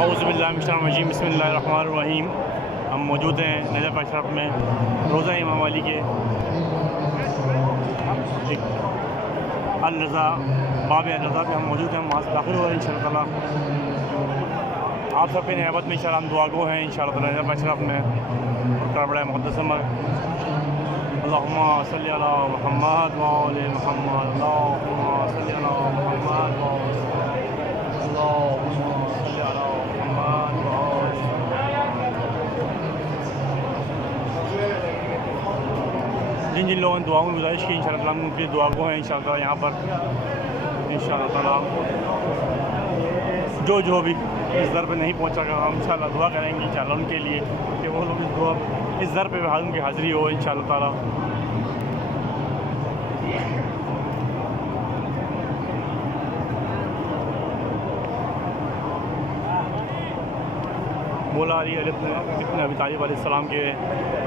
औज़ुबिल्लाहिमिनश्शैतानिर्रजीम बिस्मिल्लाहिर्रहमानिर्रहीम। हम मौजूद हैं नजफ़ अशरफ में रोज़ा इमाम अली के अल-रज़ा बाब अल-रज़ा पे हम मौजूद हैं। वहाँ से दाखिल हो रहे हैं इंशाअल्लाह ताला। आप सबके नियाबत में इंशाअल्लाह हम दुआ गो हैं इंशाअल्लाह ताला नजफ़ अशरफ में करबला मुक़द्दस में। अल्लाहुम्मा सल्लि अला मुहम्मद व आले मुहम्मद। अल्लाहुम्मा सल्लि अला मुहम्मद व अल्लाहुम्मा सल्लि अला मुहम्मद व आले। जिन जिन लोगों ने दुआओं में गुजारिश की इंशाअल्लाह हम उनकी दुआ गो हैं इंशाअल्लाह यहाँ पर इंशाअल्लाह ताला। जो भी इस दर पे नहीं पहुँचा हम इंशाअल्लाह दुआ करेंगे इंशाअल्लाह उनके लिए कि वो लोग इस दर पे उनकी हाज़िरी हो इंशाअल्लाह ताला। मौला अली इब्न अबी तालिब अलैहिस्सलाम के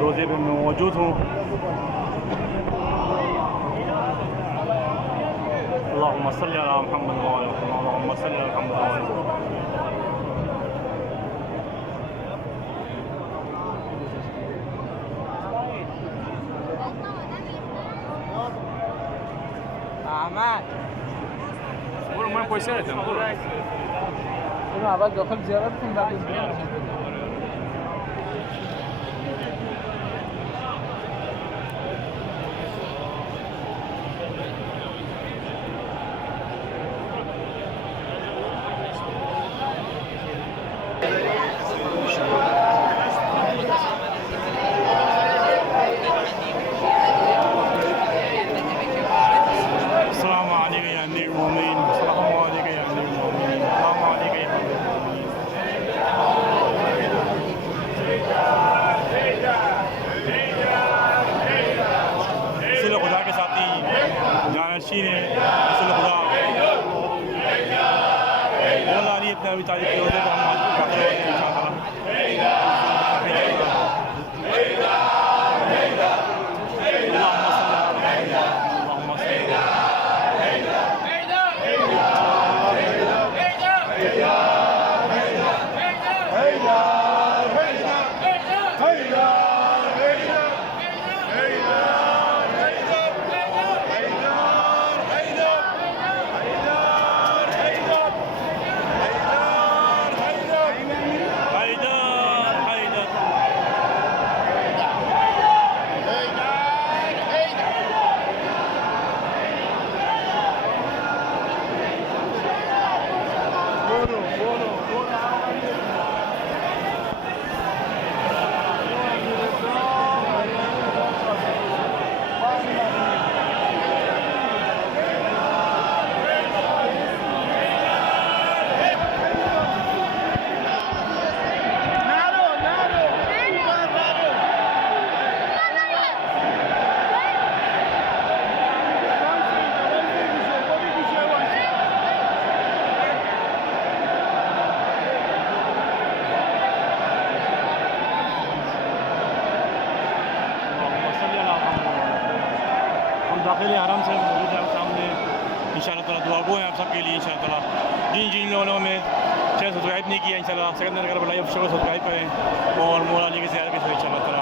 रोज़े पे मैं मौजूद हूँ। अल्लाहुम्मा सल्लि अला मुहम्मद व आले मुहम्मद। अल्लाहुम्मा सल्लि अला मुहम्मद व आले Muhammad. Ahmad. Bunu ben koysana sen. Bunu aval dokal ziyaret kun baki. जानशीन है खुदा मौला अली इब्न अबी तालिब के रोज़े पे हम दाखिल हो रहे हैं इंशाअल्लाह। दाखिल आराम से मौजूद है सामने इंशाअल्लाह ताला। दुआ गो हैं आप सबके लिए इंशाअल्लाह ताला। जिन लोगों ने चैनल सब्सक्राइब नहीं किया इंशाअल्लाह सेकंडर कर बुलाई सब्सक्राइब करें और मौला अली की ज़ियारत करें इंशाअल्लाह ताला।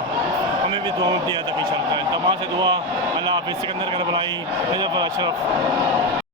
हमें भी दुआ दिया तक इंशाअल्लाह ताला। तमाम से दुआ अल्लाह हाफ़िज़। सिकंदर कर बुलाई नजफ़ अशरफ।